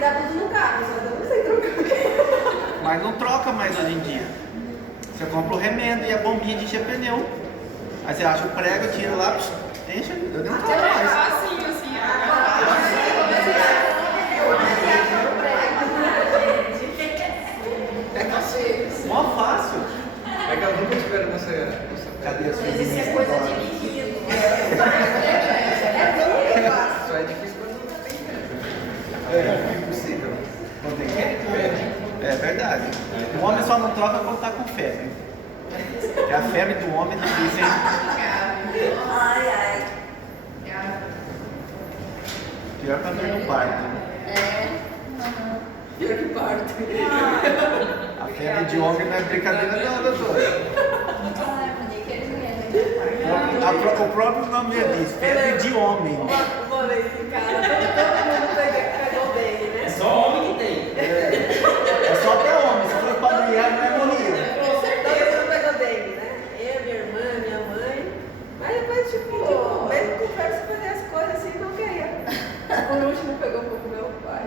dá tudo no carro, só eu não sei trocar. Mas não troca mais hoje em dia. Você compra o remendo e a bombinha de encher pneu. Aí você acha o prego, tira lá, enche, eu nem troco mais. Facinho assim. É fácil. Mó fácil. É que eu nunca tiveram nossa Cadê a sua Isso é coisa de menino. Só é difícil quando não tem tempo. É impossível. Não tem quê? É verdade. O homem só não troca quando tá com febre. É a febre do homem não diz, hein? Ai, ai. Pior quando tá no parto. Pior que parto. A febre de homem não é brincadeira não, doutora. O próprio nome já diz, febre de homem. Uma vez em casa, todo mundo pegou dele, né? É só homem que tem. É só pra homem, se for pra mulher não é morrer. Com certeza. Todo mundo pegou dele, né? Eu, minha irmã, minha mãe. Mas depois, tipo, mesmo com força fazer as coisas assim, não queria. Por último, pegou um pouco meu pai.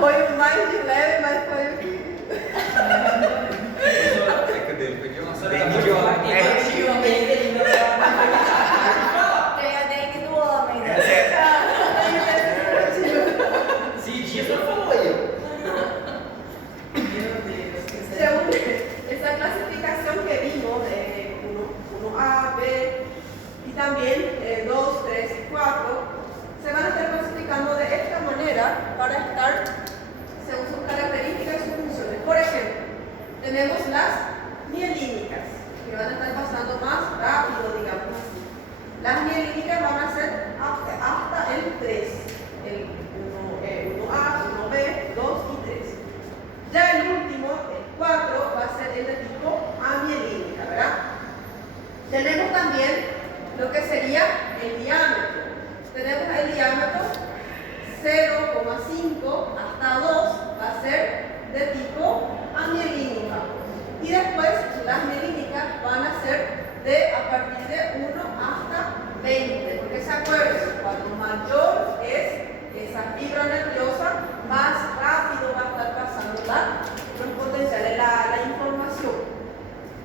Foi o mais de leve, mas foi o que. É que dele foi de uma Nossa, bem tá de muito homem. bom. Tem a dengue do homem, né? Se diz, não falou aí. Según esta clasificación que vimos, 1A, B y también 2, 3 y 4, se van a estar clasificando de esta manera para estar según sus características y sus funciones. Por ejemplo, tenemos las mielínicas, que van a estar pasando más rápido, digamos así. Las mielínicas van a ser hasta el 3, el 1A, 1B, 2 y 3. Ya el último, el 4, va a ser el de tipo amielínica, ¿verdad? Tenemos también lo que sería el diámetro. Tenemos el diámetro 0,5 hasta 2, va a ser de tipo amielínica. Y después las mielínicas van a ser a partir de 1 hasta 20, porque se acuerden, cuanto mayor es esa fibra nerviosa, más rápido va a estar pasando los potenciales, la información.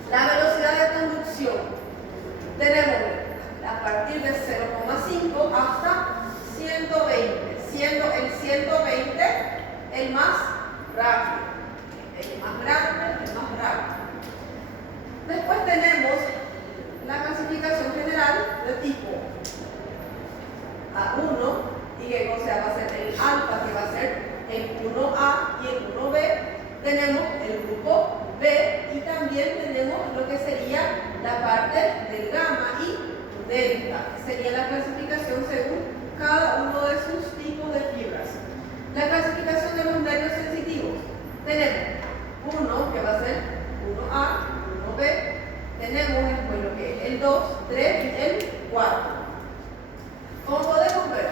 La velocidad de conducción, tenemos a partir de 0,5 hasta 120, siendo el 120 el más rápido, el más grande, el más rápido. Después tenemos la clasificación general de tipo A1, y que o sea, va a ser el alfa, que va a ser el 1A y el 1B. Tenemos el grupo B y también tenemos lo que sería la parte del gamma y delta, que sería la clasificación según cada uno de sus tipos de fibras. La clasificación de los nervios sensitivos. Tenemos uno que va a ser 1A, 1B. Tenemos después lo que es el 2, 3 y el 4. Como podemos ver,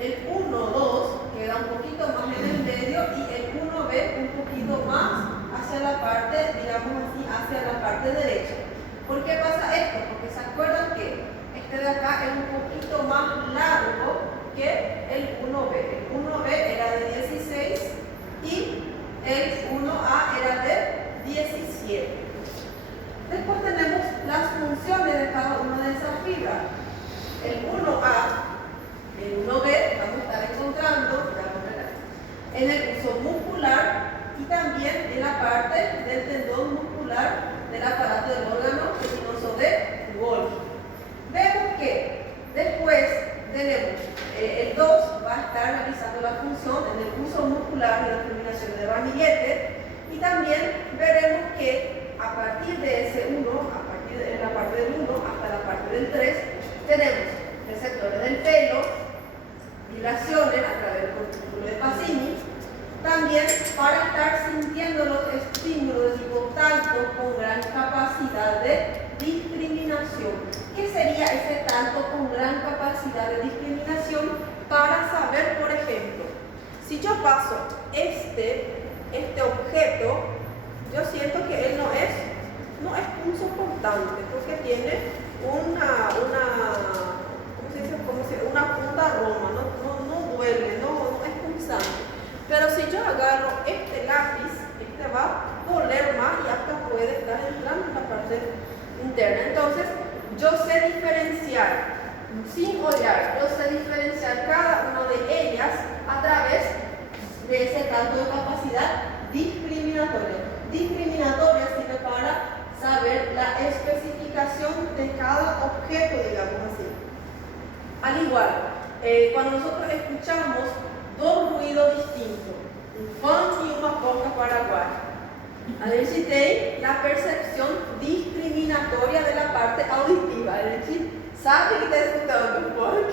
el 1, 2 queda un poquito más en el medio y el 1B un poquito más hacia la parte, digamos así, hacia la parte derecha. ¿Por qué pasa esto? Porque se acuerdan que este de acá es un poquito más largo que el 1B. El 1B era de 16 y el 1A era de 17. Después tenemos las funciones de cada una de esas fibras. El 1A, el 1B, vamos a estar encontrando en el uso muscular y también en la parte del tendón muscular del aparato del órgano espinoso de Golgi. Vemos que después tenemos el 2 va a estar realizando la función en el uso muscular de las terminaciones de ramillete y también veremos que a partir de ese 1, a partir de la parte del 1 hasta la parte del 3, tenemos receptores del pelo, vibraciones a través del corpúsculo de Pacini, también para estar sintiendo los estímulos y contactos con gran capacidad de discriminación. ¿Qué sería ese tacto con gran capacidad de discriminación? Para saber, por ejemplo, si yo paso este objeto, yo siento que él no es punzocortante, porque tiene una punta roma, no duele, no es punzante. agarro este lápiz, este va a doler más y hasta puede estar entrando en la parte interna. Entonces, yo sé diferenciar, sin odiar, yo sé diferenciar cada una de ellas a través de ese tanto de capacidad discriminatoria. Discriminatoria sirve para saber la especificación de cada objeto, digamos así. Al igual, cuando nosotros escuchamos dos ruidos distintos, un funk y una conga paraguaya, a ver si tem la percepción discriminatoria de la parte auditiva. A gente sabe que está escutando um funk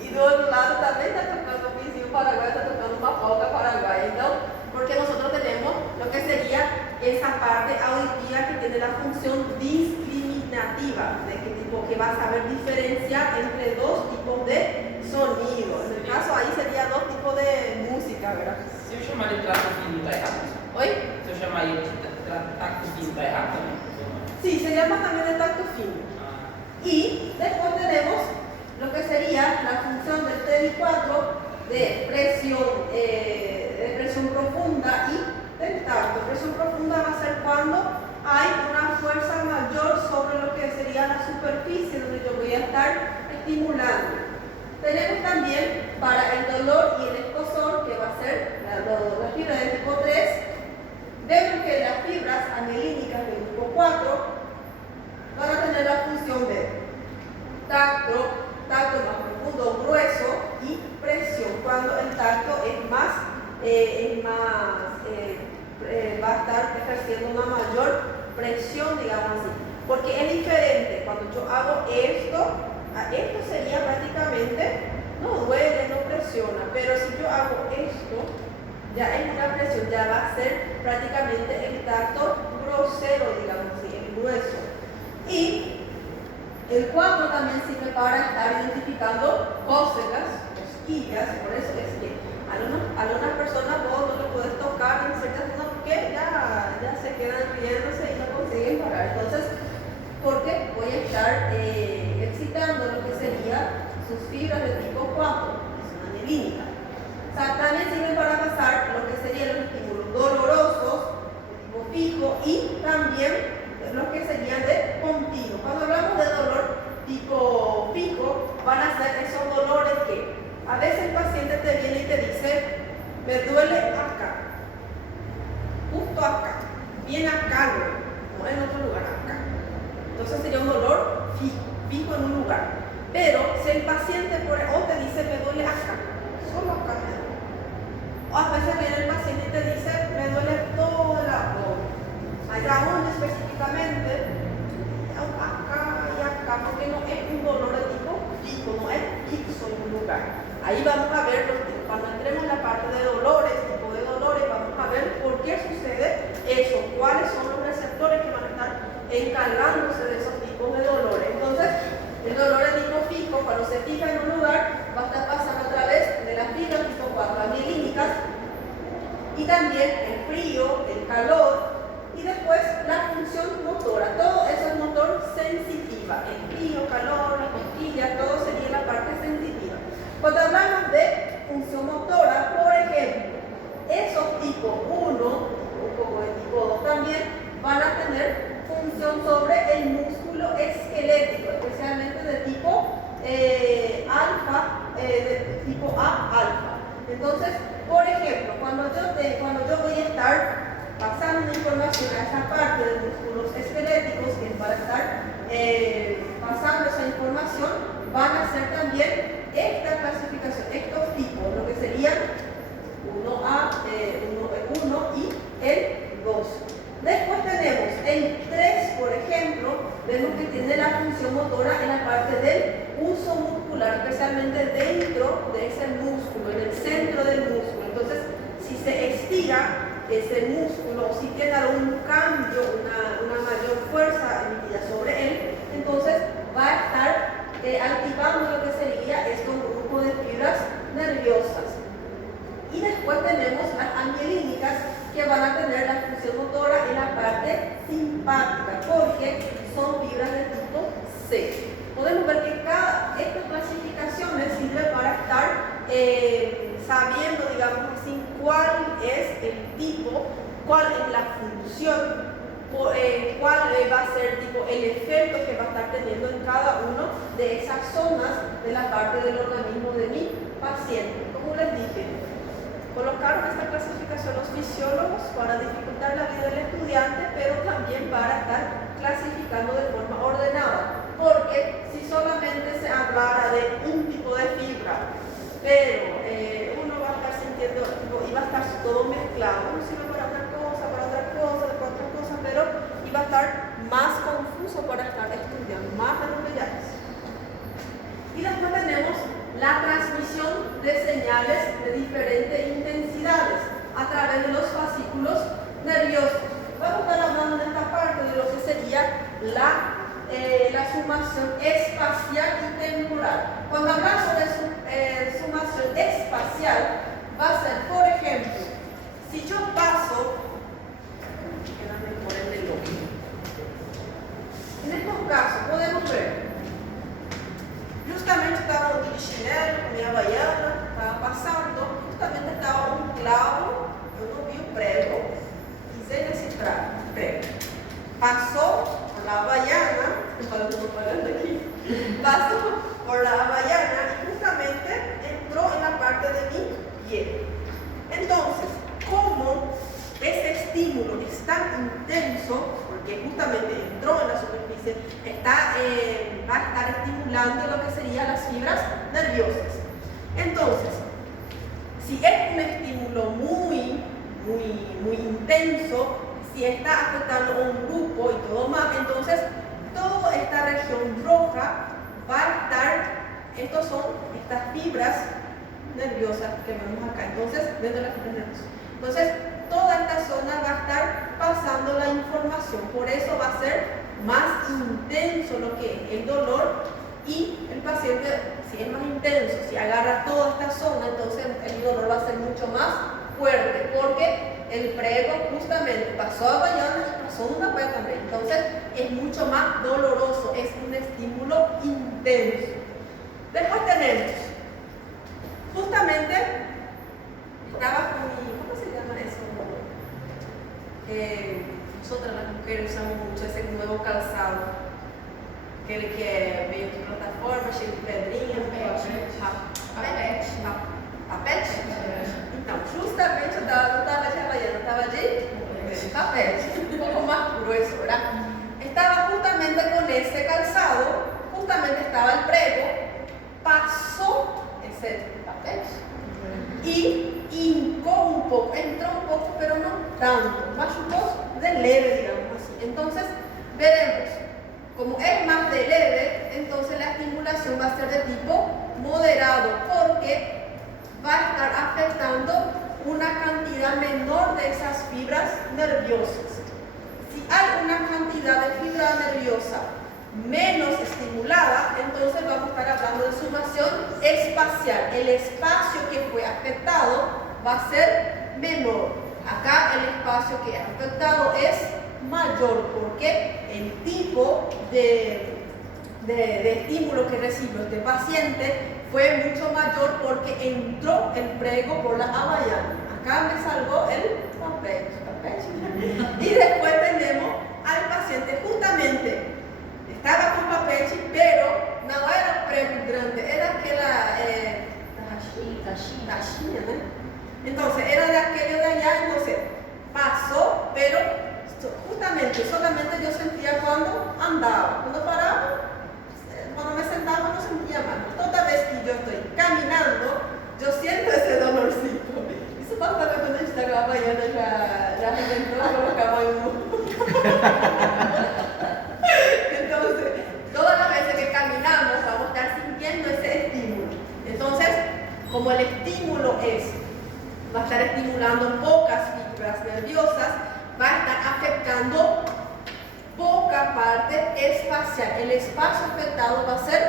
e do outro lado também está tocando um vizinho paraguaio, está tocando uma polca paraguaya. Então, porque nosotros tenemos lo que sería esa parte auditiva que tiene la función discriminativa, de que, tipo, que va a saber diferenciar entre dos tipos de sonido. En el caso ahí sería dos tipos de música, ¿verdad? Se eu chamar de trato fino, tá errado? ¿Oye? Se eu chamar ele de tacto fino, tá errado também? Sí, se llama también de tacto fino. Y después tenemos lo que sería la función del TDI4 de presión profunda y del tacto. Presión profunda va a ser cuando hay una fuerza mayor sobre lo que sería la superficie donde yo voy a estar estimulando. Tenemos también para el dolor y el escozor, que va a ser la fibra del tipo 3. Vemos que las fibras amielínicas del tipo 4 van a tener la función de tacto más profundo, grueso y presión, cuando el tacto va a estar ejerciendo una mayor presión, digamos así. Porque es diferente, cuando yo hago esto sería prácticamente, no duele, no presiona, pero si yo hago esto, ya es una presión, ya va a ser prácticamente el tacto grosero, digamos así, el grueso. Y el 4 también sirve para estar identificando cócegas, cosquillas, por eso es que a algunas personas vos no lo puedes tocar en ciertas zonas porque ya se quedan riéndose y no consiguen parar. Entonces, porque voy a estar excitando lo que sería sus fibras de tipo 4, que son amielínicas. O sea, también sirven para pasar lo que serían los estímulos dolorosos, de tipo fijo, y también los que serían de continuo. Cuando hablamos de dolor tipo fijo, van a ser esos dolores que a veces el paciente te viene y te dice, me duele acá, justo acá, bien acá, no en otro lugar, acá. Entonces sería un dolor fijo en un lugar. Pero si el paciente o te dice, me duele acá, solo acá, o a veces viene el paciente y te dice, me duele toda la boca, allá aún específicamente, acá y acá, porque no es un dolor de tipo fijo, no es fixo en un lugar. Ahí vamos a ver, cuando entremos en la parte de dolores, tipo de dolores, vamos a ver por qué sucede eso, cuáles son los receptores que van a estar encargándose de esos tipos de dolores. Entonces, el dolor de tipo fijo, cuando se fija en un lugar, va a estar pasando a través de las fibras tipo 4 amielínicas, y también el frío, el calor, y después la función motora. Todo eso es motor sensitiva. El frío, calor, las cosquillas, todo sería la parte sensitiva. Cuando hablamos de función motora, por ejemplo, esos tipo 1, un poco de tipo 2 también, van a tener función sobre el músculo esquelético, especialmente de tipo alfa, de tipo A alfa. Entonces, por ejemplo, cuando yo voy a estar pasando información a esa parte de músculos esqueléticos, que es para estar pasando esa información, van a ser también esta clasificación, estos tipos, lo que serían 1A, 1 y el 2. Después tenemos el 3, por ejemplo, vemos que tiene la función motora en la parte del uso muscular, especialmente dentro de ese músculo, en el centro del músculo. Entonces, si se estira ese músculo, si tiene algún cambio, una mayor fuerza emitida sobre él, entonces va a estar activando lo que sería estos grupos de fibras nerviosas. Y después tenemos las amielínicas, que van a tener la función motora en la parte simpática, porque son fibras de tipo C. Podemos ver que estas clasificaciones sirven para estar sabiendo, digamos así, cuál es el tipo, cuál es la función, cuál va a ser tipo, el efecto que va a estar teniendo en cada una de esas zonas de la parte del organismo de mi paciente. Como les dije, colocaron esta clasificación los fisiólogos para dificultar la vida del estudiante, pero también para estar clasificando de forma ordenada. Porque si solamente se hablara de un tipo de fibra, pero uno va a estar sintiendo, y va a estar todo mezclado, uno sirve para otra cosa, pero iba a estar más confuso para estar estudiando, más de lo que ya es. Y después tenemos la transmisión de señales de diferentes intensidades a través de los fascículos nerviosos. Vamos a estar hablando en esta parte de lo que sería la sumación espacial y temporal. Cuando hablamos de sumación espacial, va a ser, por ejemplo, si yo paso, en estos casos podemos ver, justamente estaba un chinelo con mi havaiana, estaba pasando, justamente estaba un clavo, yo no vi un prego, pisé nesse prego, pasó por la havaiana, pasó por la havaiana y justamente entró en la parte de mi piel. Entonces, como ese estímulo es tan intenso, porque justamente entró en la superficie, va a estar estimulando lo que serían las fibras nerviosas. Entonces, si es un estímulo muy intenso, si está afectando a un grupo y todo más, entonces toda esta región roja va a estar, estas fibras nerviosas que vemos acá, entonces, dentro de las fibras nerviosas. Entonces, toda esta zona va a estar pasando la información, por eso va a ser más intenso lo que es el dolor y el paciente, si es más intenso, si agarra toda esta zona, entonces el dolor va a ser mucho más fuerte, porque el prego justamente pasó a havaiana y pasó una huella también, entonces es mucho más doloroso, es un estímulo intenso. Después tenemos, justamente, estaba con mi, ¿cómo se llama eso? Nosotras las mujeres usamos mucho ese nuevo calzado, aquele que é meio que plataforma, cheio de pedrinhas, papete? Então, justamente eu não estava de havaiana, estava de papete, un poco más grueso, ¿verdad? Estaba justamente con ese calzado, justamente estaba el prego, pasó ese papete y hincó un poco, entró un poco, pero no tanto, más un poco de leve, digamos así. Entonces, veremos, como es más de leve, entonces la estimulación va a ser de tipo moderado, porque va a estar afectando una cantidad menor de esas fibras nerviosas. Si hay una cantidad de fibra nerviosa menos estimulada, entonces vamos a estar hablando de sumación espacial. El espacio que fue afectado va a ser menor. Acá el espacio que es afectado es mayor, porque el tipo de estímulo que recibió este paciente fue mucho mayor porque entró el prego por la havaiana. Acá me salvó el papel. Y después tenemos al paciente justamente estaba con papel, pero no era prego grande, era aquella taxinha, ¿no? Entonces era de aquello de allá, entonces pasó, pero justamente solamente yo sentía cuando andaba, cuando paraba, cuando me sentaba no sentía mal. Toda vez que yo estoy caminando, yo siento ese dolorcito. Eso pasa cuando está en la havaiana, ya reventó, colocaba en Entonces, todas las veces que caminamos vamos a estar sintiendo ese estímulo. Entonces, como el estímulo va a estar estimulando pocas fibras nerviosas, va a estar afectando poca parte espacial. El espacio afectado va a ser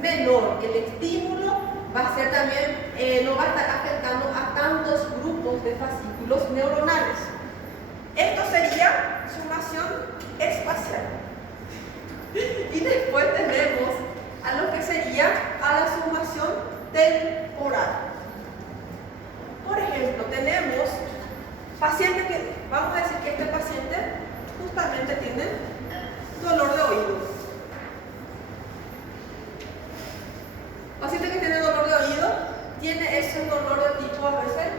menor. El estímulo va a ser también, no va a estar afectando a tantos grupos de fascículos neuronales. Esto sería sumación espacial. Y después tenemos a lo que sería a la sumación temporal. Paciente que, vamos a decir que este paciente justamente tiene dolor de oído. Paciente que tiene dolor de oído, tiene ese dolor de tipo a veces,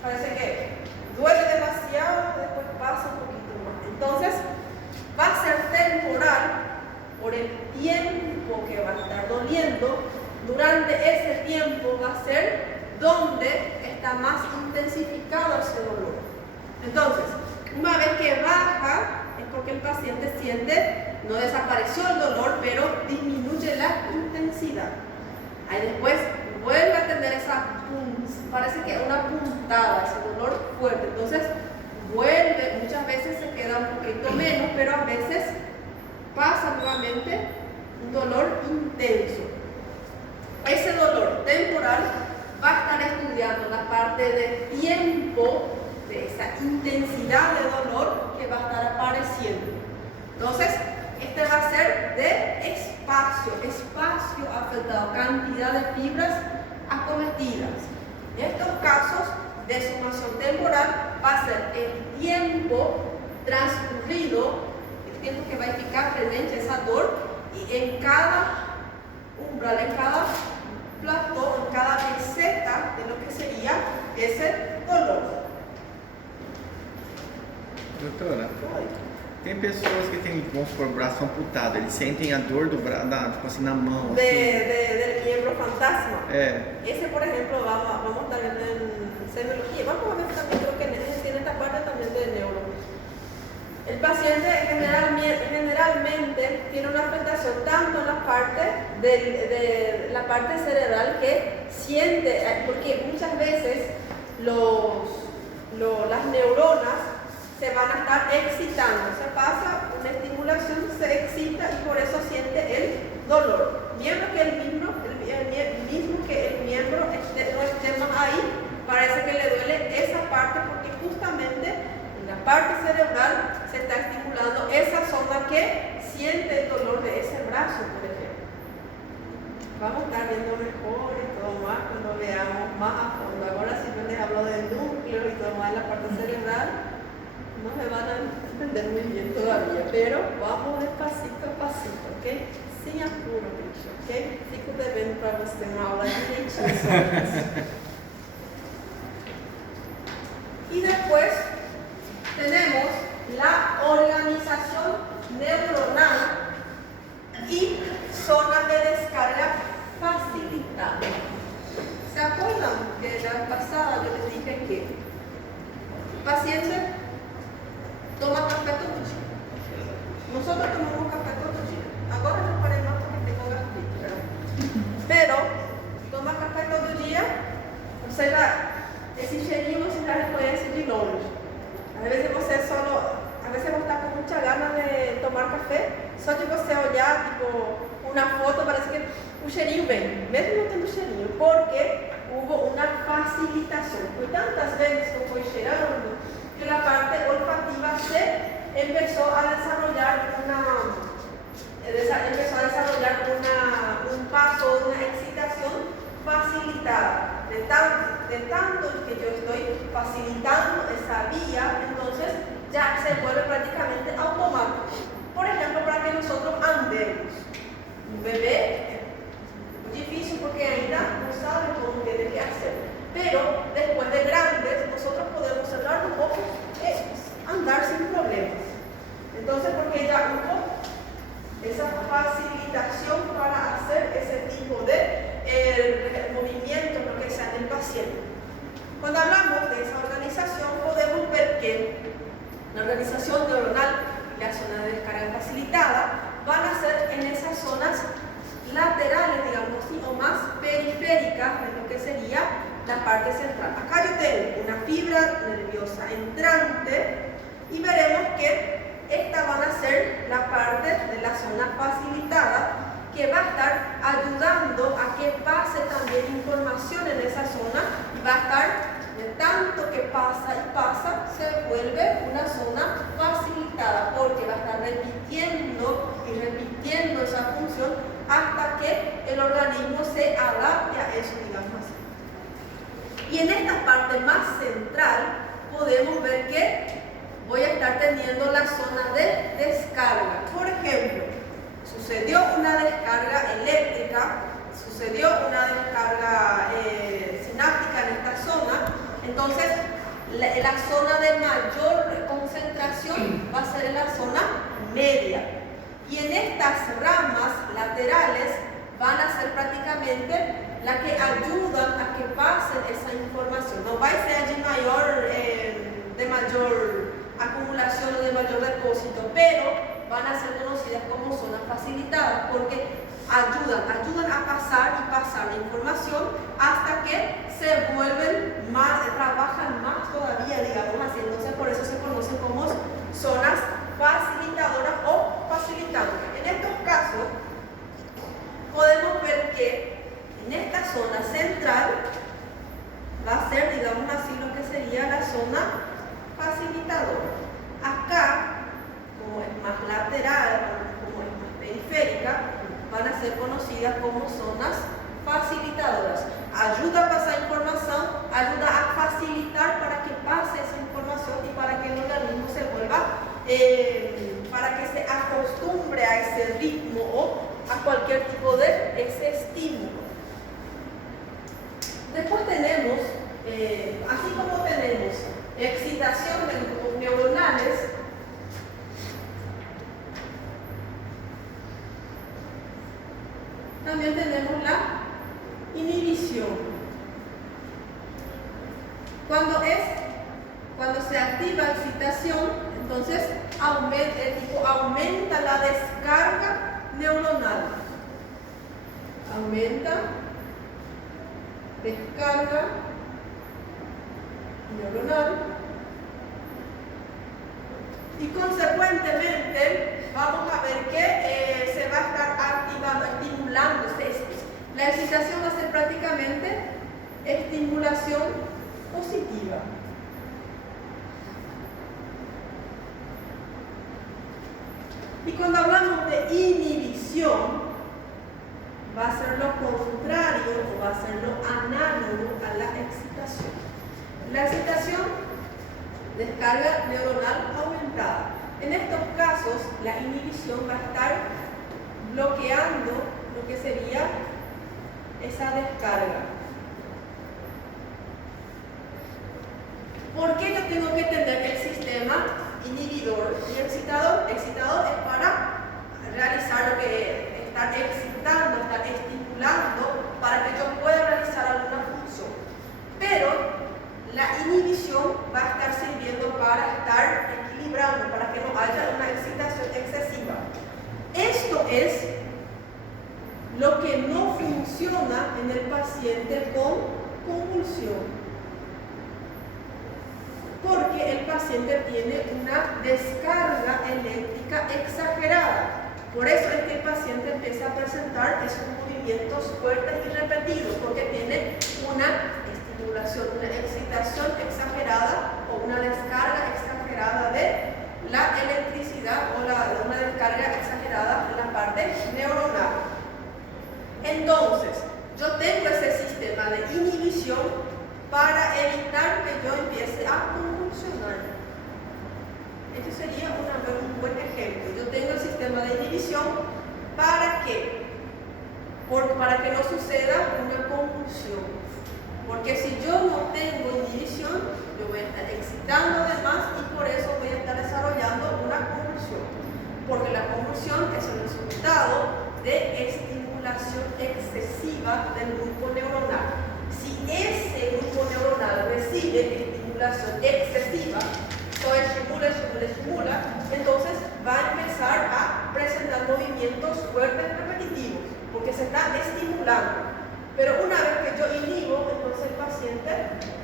parece que duele demasiado, después pasa un poquito más. Entonces, va a ser temporal por el tiempo que va a estar doliendo. Durante ese tiempo va a ser donde está más intensificado ese dolor. Entonces, una vez que baja, es porque el paciente siente, no desapareció el dolor, pero disminuye la intensidad. Ahí después vuelve a tener esa, parece que una puntada, ese dolor fuerte. Entonces, vuelve, muchas veces se queda un poquito menos, pero a veces pasa nuevamente un dolor intenso. Ese dolor temporal va a estar estudiando la parte de tiempo, de esa intensidad de dolor que va a estar apareciendo. Entonces, este va a ser de espacio afectado, cantidad de fibras acometidas. En estos casos de sumación temporal va a ser el tiempo transcurrido, el tiempo que va a implicar presente esa dor, y en cada umbral, en cada plató, en cada meseta de lo que sería ese dolor. Doutora, tem pessoas que têm, vamos supor, o braço amputado, eles sentem a dor do braço, tipo assim, na mão. Assim. Del miembro fantasma. É. Ese, por ejemplo, vamos a estar viendo en semiología. Vamos a ver también, creo que en esta parte también de neuro. El paciente generalmente tiene una afectación tanto en la parte de la parte cerebral que siente, porque muchas veces las neuronas se van a estar excitando, se pasa una estimulación, se excita y por eso siente el dolor. Mientras que el mismo que el miembro no esté más ahí, parece que le duele esa parte porque justamente en la parte cerebral se está estimulando esa zona que siente el dolor de ese brazo, por ejemplo. Vamos a estar viendo mejor y todo más cuando veamos más a fondo. Ahora sí les hablo del núcleo y todo más en la parte cerebral. No me van a entender muy bien todavía, pero vamos despacito a pasito, ok? Sem apuro, bicho, ok? Fico devendo para você uma aula direitinho sobre isso. Y después tenemos la organización neuronal y zona de descarga facilitada. ¿Se acuerdan que la vez pasada yo les dije que el paciente toma café todo el día? Nosotros tomamos café todo el día. Ahora no paré más porque tengo gastrite, ¿verdad? Pero toma café todo el día, ou seja, esse cheirinho você já reconhece de longe. Às vezes você está com muita gana de tomar café, só de você olhar tipo uma foto parece que o cheirinho vem, mesmo não tendo cheirinho, porque houve uma facilitação. Foi tantas vezes que eu fui cheirando que la parte olfativa se empezó a desarrollar un paso, una excitación facilitada. De tanto que yo estoy facilitando esa vía, entonces ya se vuelve prácticamente automático. Por ejemplo, para que nosotros andemos. Un bebé es difícil porque ainda no sabe cómo tiene que hacer. Pero después de grandes, nosotros podemos cerrar los ojos y andar sin problemas. Entonces, porque ya hubo esa facilitación para hacer ese tipo de movimiento, lo que sea, del paciente. Cuando hablamos de esa organización, podemos ver que la organización neuronal y la zona de descarga facilitada van a ser en esas zonas laterales, digamos así, o más periféricas de lo que sería la parte central. Acá yo tengo una fibra nerviosa entrante y veremos que esta van a ser la parte de la zona facilitada que va a estar ayudando a que pase también información en esa zona y va a estar, de tanto que pasa y pasa, se vuelve una zona facilitada porque va a estar repitiendo y repitiendo esa función hasta que el organismo se adapte a eso, digamos así. Y en esta parte más central podemos ver que voy a estar teniendo la zona de descarga. Por ejemplo, sucedió una descarga eléctrica, sucedió una descarga sináptica en esta zona, entonces la zona de mayor concentración va a ser en la zona media. Y en estas ramas laterales van a ser prácticamente las que ayudan a que pasen esa información. No va a ser allí de mayor acumulación o de mayor depósito, pero van a ser conocidas como zonas facilitadas porque ayudan a pasar y pasar la información hasta que se vuelven más, trabajan más todavía, digamos así. Entonces por eso se conocen como zonas facilitadoras o facilitantes. En estos casos podemos ver que en esta zona central va a ser, digamos así, lo que sería la zona facilitadora. Acá, como es más lateral, como es más periférica, van a ser conocidas como zonas facilitadoras. Ayuda a pasar información, ayuda a facilitar para que pase esa información y para que el organismo se vuelva, para que se acostumbre a ese ritmo o a cualquier tipo de ese estímulo. Después tenemos, así como tenemos excitación de grupos neuronales, también tenemos la inhibición. Cuando se activa excitación, entonces aumenta la descarga neuronal. Aumenta descarga neuronal y consecuentemente vamos a ver que se va a estar activando, estimulando. La excitación va a ser prácticamente estimulación positiva. Y cuando hablamos de inhibición, va a ser lo contrario o va a ser lo análogo a la excitación. La excitación, descarga neuronal aumentada. En estos casos, la inhibición va a estar bloqueando lo que sería esa descarga. ¿Por qué yo tengo que tener el sistema inhibidor y excitador? Excitador es para realizar lo que estar excitando, estar estimulando para que yo pueda realizar alguna función. Pero la inhibición va a estar sirviendo para estar equilibrando, para que no haya una excitación excesiva. Esto es lo que no funciona en el paciente con convulsión, porque el paciente tiene una descarga eléctrica exagerada. Por eso es que el paciente empieza a presentar esos movimientos fuertes y repetidos, porque tiene una estimulación, una excitación exagerada o una descarga exagerada de la electricidad o una descarga exagerada en la parte neuronal. Entonces, yo tengo ese sistema de inhibición para evitar que yo empiece a convulsionar. Este sería un buen ejemplo. Yo tengo el sistema de inhibición ¿para qué? Para que no suceda una convulsión. Porque si yo no tengo inhibición, yo voy a estar excitando además y por eso voy a estar desarrollando una convulsión. Porque la convulsión es el resultado de estimulación excesiva del grupo neuronal. Si ese grupo neuronal recibe estimulación excesiva, todo estimula, entonces va a empezar a presentar movimientos fuertes repetitivos, porque se está estimulando. Pero una vez que yo inhibo, entonces el paciente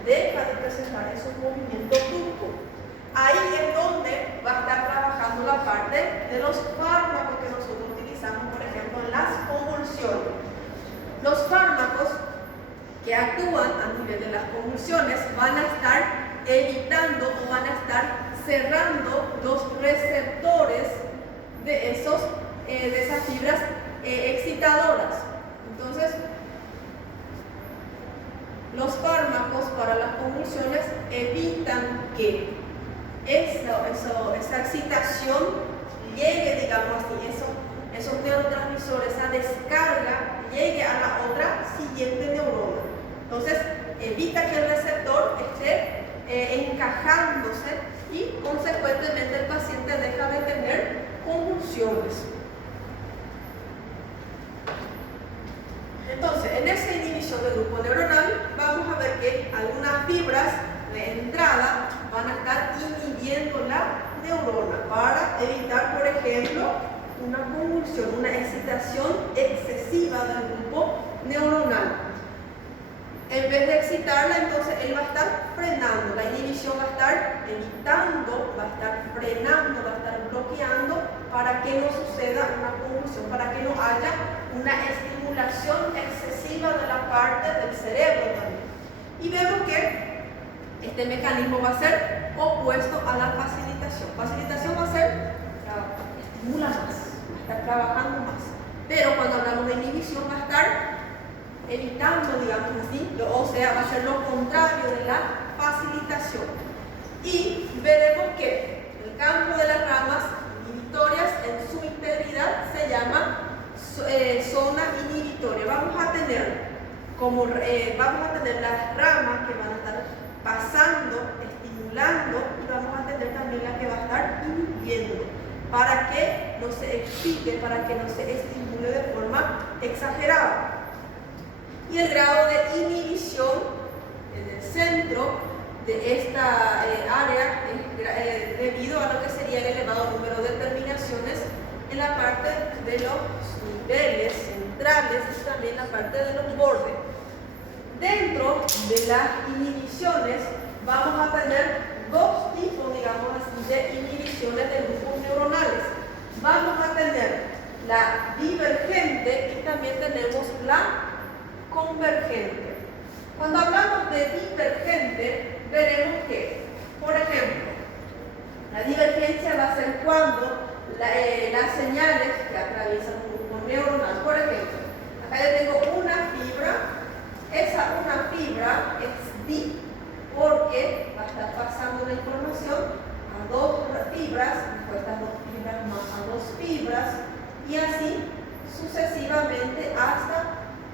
deja de presentar esos movimientos bruscos. Ahí es donde va a estar trabajando la parte de los fármacos que nosotros utilizamos, por ejemplo, en las convulsiones. Los fármacos que actúan a nivel de las convulsiones van a estar evitando o van a estar cerrando los receptores de esas fibras excitadoras. Entonces, los fármacos para las convulsiones evitan permitan que esa excitación llegue, digamos así, esos neurotransmisores, esa descarga llegue a la otra siguiente neurona. Entonces, evita que el receptor esté encajándose y consecuentemente el paciente deja de tener convulsiones. Entonces, en esa inhibición del grupo neuronal vamos a ver que algunas fibras de entrada van a estar inhibiendo la neurona para evitar, por ejemplo, una convulsión, una excitación excesiva del grupo neuronal. En vez de excitarla, entonces él va a estar frenando, la inhibición va a estar evitando, va a estar frenando, va a estar bloqueando para que no suceda una convulsión, para que no haya una estimulación excesiva de la parte del cerebro también. Y vemos que este mecanismo va a ser opuesto a la facilitación. Facilitación va a ser, estimula más, va a estar trabajando más. Pero cuando hablamos de inhibición va a estar evitando, digamos así, o sea, va a ser lo contrario de la facilitación. Y veremos que el campo de las ramas inhibitorias en su integridad se llama zona inhibitoria. Vamos a tener las ramas que van a estar pasando, estimulando, y vamos a tener también la que va a estar inhibiendo, para que no se excite, para que no se estimule de forma exagerada. Y el grado de inhibición en el centro de esta área es debido a lo que sería el elevado número de terminaciones en la parte de los niveles centrales y también la parte de los bordes. Dentro de las inhibiciones vamos a tener dos tipos, digamos así, de inhibiciones de grupos neuronales. Vamos a tener la divergente y también tenemos la convergente. Cuando hablamos de divergente, veremos que, por ejemplo, la divergencia va a ser cuando las señales que atraviesan un grupo neuronal, por ejemplo, acá yo tengo una fibra, una fibra es di porque va a estar pasando la información a dos fibras, después estas dos fibras más a dos fibras, y así sucesivamente hasta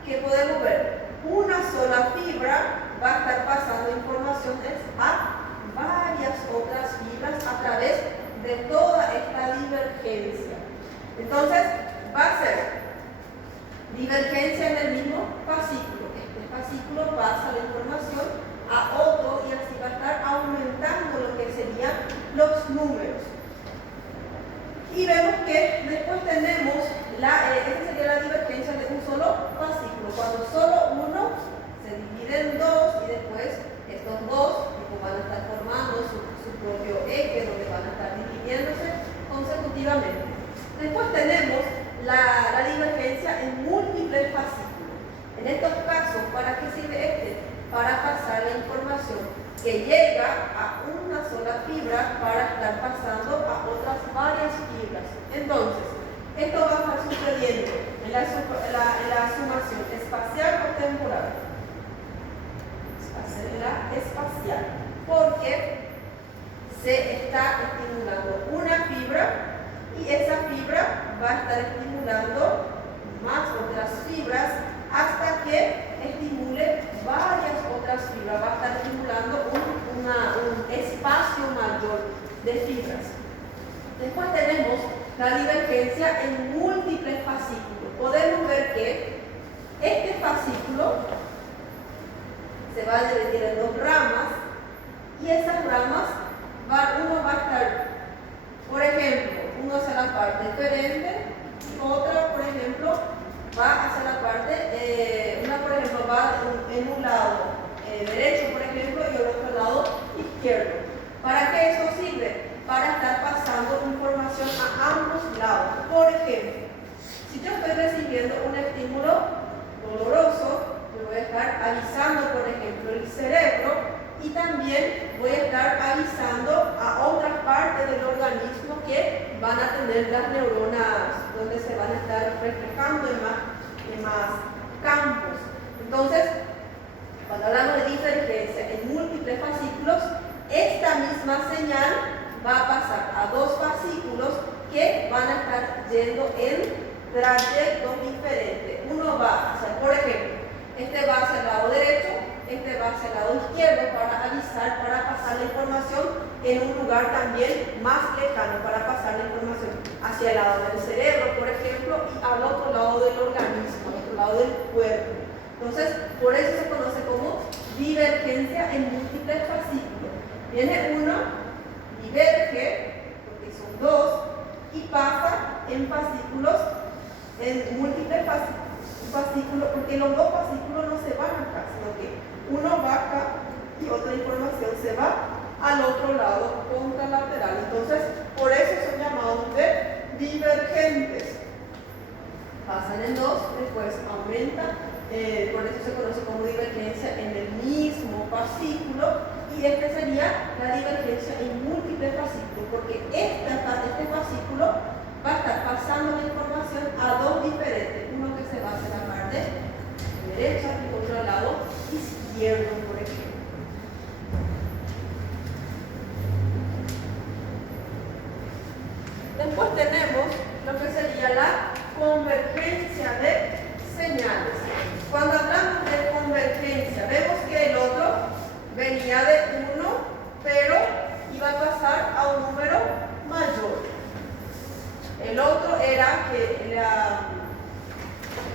que podemos ver una sola fibra va a estar pasando información a varias otras fibras a través de toda esta divergencia. Entonces va a ser divergencia en el mismo fascículo. Este fascículo pasa la información a otro y así va a estar aumentando lo que serían los números. Y vemos que después tenemos esta sería la divergencia de un solo fascículo, cuando solo uno se divide en dos y después estos dos van a estar formando su propio eje donde van a estar dividiéndose consecutivamente. Después tenemos la divergencia en múltiples fascículos. En estos casos, ¿para qué sirve este? Para pasar la información que llega a una sola fibra para estar pasando a otras varias fibras. Entonces, esto va a estar sucediendo en la sumación espacial o temporal. Espacial, porque se está estimulando una fibra y esa fibra va a estar estimulando más otras fibras hasta que estimule varias otras fibras, va a estar estimulando un espacio mayor de fibras. Después tenemos la divergencia en múltiples fascículos. Podemos ver que este fascículo se va a dividir en dos ramas y esas ramas uno va a estar, por ejemplo, uno hacia la parte diferente y otra, por ejemplo, va hacia la parte, una por ejemplo va en un lado derecho, por ejemplo, y el otro lado izquierdo. ¿Para qué eso sirve? Para estar pasando información a ambos lados. Por ejemplo, si yo estoy recibiendo un estímulo doloroso, yo voy a estar avisando, por ejemplo, el cerebro, y también voy a estar avisando a otras partes del organismo que van a tener las neuronas donde se van a estar reflejando en más campos. Entonces, cuando hablamos de divergencia en múltiples fascículos, va a pasar a dos fascículos que van a estar yendo en trayectos diferentes. Uno va hacia, por ejemplo, este va hacia el lado derecho, este va hacia el lado izquierdo para avisar, para pasar la información en un lugar también más lejano, para pasar la información hacia el lado del cerebro, por ejemplo, y al otro lado del organismo, al otro lado del cuerpo. Entonces, por eso se conoce como divergencia en múltiples fascículos. Viene uno, diverge, porque son dos, y pasa en fascículos, en múltiples fascículos, porque los dos fascículos no se van acá, sino que uno va acá y otra información se va al otro lado contralateral. Entonces, por eso son llamados de divergentes. Pasan en dos, después aumenta, por eso se conoce como divergencia en el mismo fascículo, y este sería la divergencia en múltiples fascículos, porque este fascículo va a estar pasando la información a dos diferentes, uno que se va hacia la parte derecha y otro al lado izquierdo, por ejemplo. Después tenemos lo que sería la convergencia de señales. Cuando hablamos de convergencia, vemos que el otro venía de 1, pero iba a pasar a un número mayor. El otro era que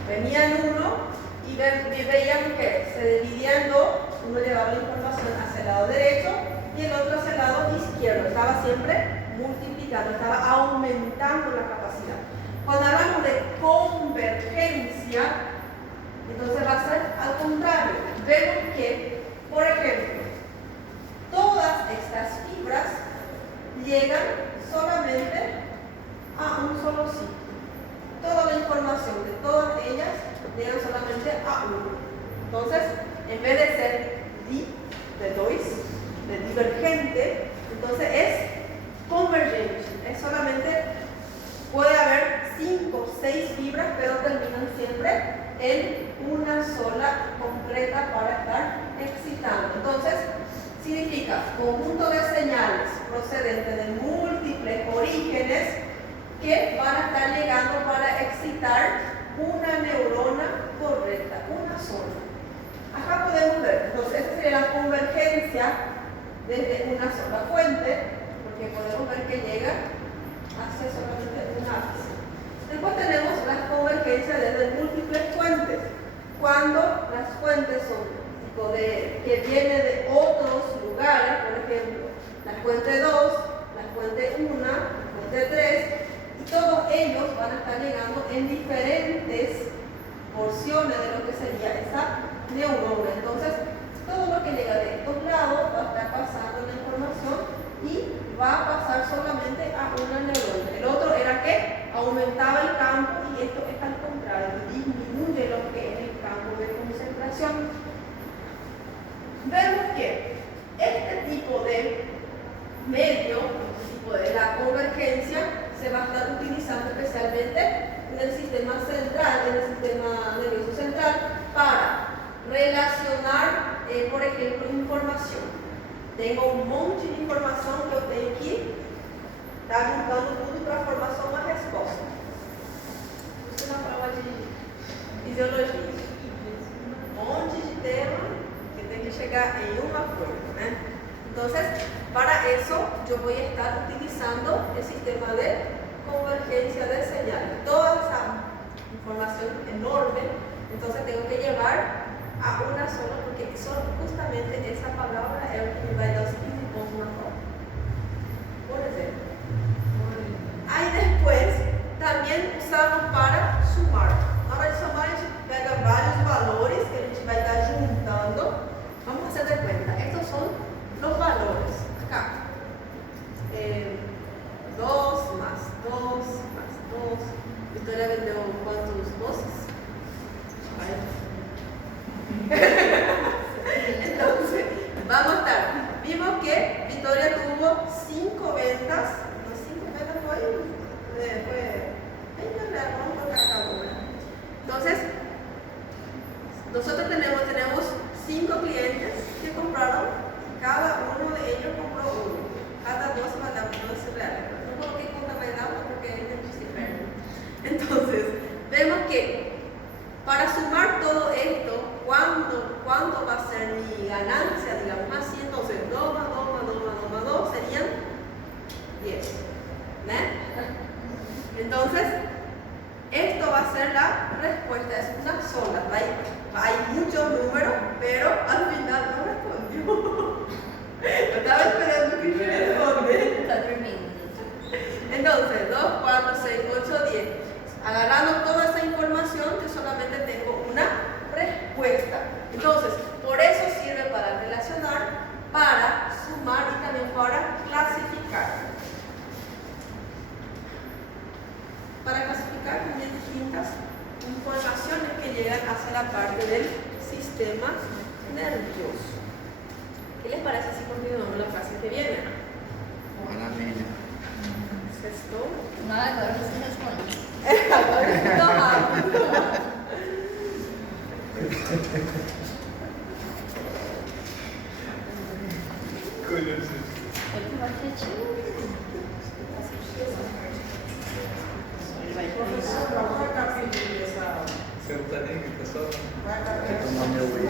venía en 1 y veíamos que se dividía en dos, uno llevaba la información hacia el lado derecho y el otro hacia el lado izquierdo. Estaba siempre multiplicando, estaba aumentando la capacidad. Cuando hablamos de convergencia, entonces va a ser al contrario. Vemos que, por ejemplo, todas estas fibras llegan solamente a un solo sitio. Toda la información de todas ellas llegan solamente a uno. Entonces, en vez de ser de divergente, entonces es convergente. Es solamente, puede haber 5 o 6 fibras, pero terminan siempre en una sola completa para estar excitando. Entonces, significa conjunto de señales procedentes de múltiples orígenes que van a estar llegando para excitar una neurona correcta, una sola. Acá podemos ver, entonces esta sería la convergencia desde una sola fuente, porque podemos ver que llega hacia solamente un ápice. Después tenemos las convergencias desde múltiples fuentes, cuando las fuentes son tipo que vienen de otros lugares, por ejemplo, la fuente 2, la fuente 1, la fuente 3, y todos ellos van a estar llegando en diferentes porciones de lo que sería esa neurona. Entonces, todo lo que llega de estos lados va a estar pasando la información y va a pasar solamente a una neurona. El otro era que aumentaba el campo y esto es al contrario, disminuye lo que es el campo de concentración. Vemos que este tipo de medio, este tipo de la convergencia, se va a estar utilizando especialmente en el sistema central, en el sistema nervioso central, para relacionar, por ejemplo, información. Tengo un monte de informação que eu tenho que estar juntando tudo para formar só uma resposta. Isso na prova de fisiologia. Um monte de tema que tem que chegar em uma coisa, né? Entonces, para eso yo voy a estar utilizando el sistema de convergencia de señales. Toda esa información enorme, entonces tengo que llevar a una sola, porque justamente esa palabra es lo que me va a dar los siguientes pontos na prova. Por ejemplo. Aí después, también usamos para sumar. Na hora de sumar, a gente pega vários valores que a gente vai estar juntando. Vamos a hacer de cuenta. Estos son los valores. Acá. 2 más 2 más 2. Victoria vendeu quantos doces? Entonces, vamos a estar parte del sistema nervioso. ¿Qué les parece si continuamos la frase que viene? Maravilha. ¿Es esto? Não, agora você responde. Agora eu estou rápido. Ele que vai quietinho. Ele vai Professor, qual é o capítulo dessa aula? Você não tá nem aqui, tá só. Quer tomar meu whey?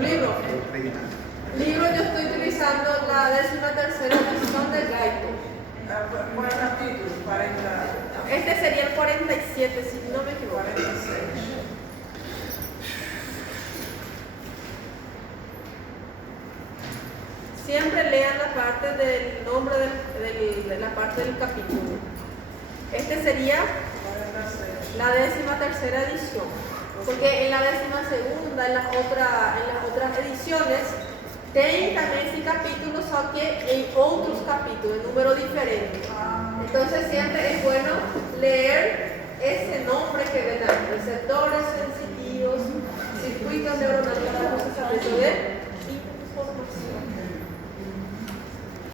Libro. Vou treinar. Libro, yo estoy utilizando la 13ª edición de Gaito. ¿Cuál capítulo? 40. Este sería el 47, si no me equivoco. 46. Siempre lean la parte del nombre de la parte del capítulo. Este sería 46. la 13ª edición. Porque en la 12ª, en las otras ediciones, tem también ese capítulo, só que en otros capítulos, en número diferente. Entonces siempre es bueno leer ese nombre que ven ahí, receptores sensitivos, circuitos neuronales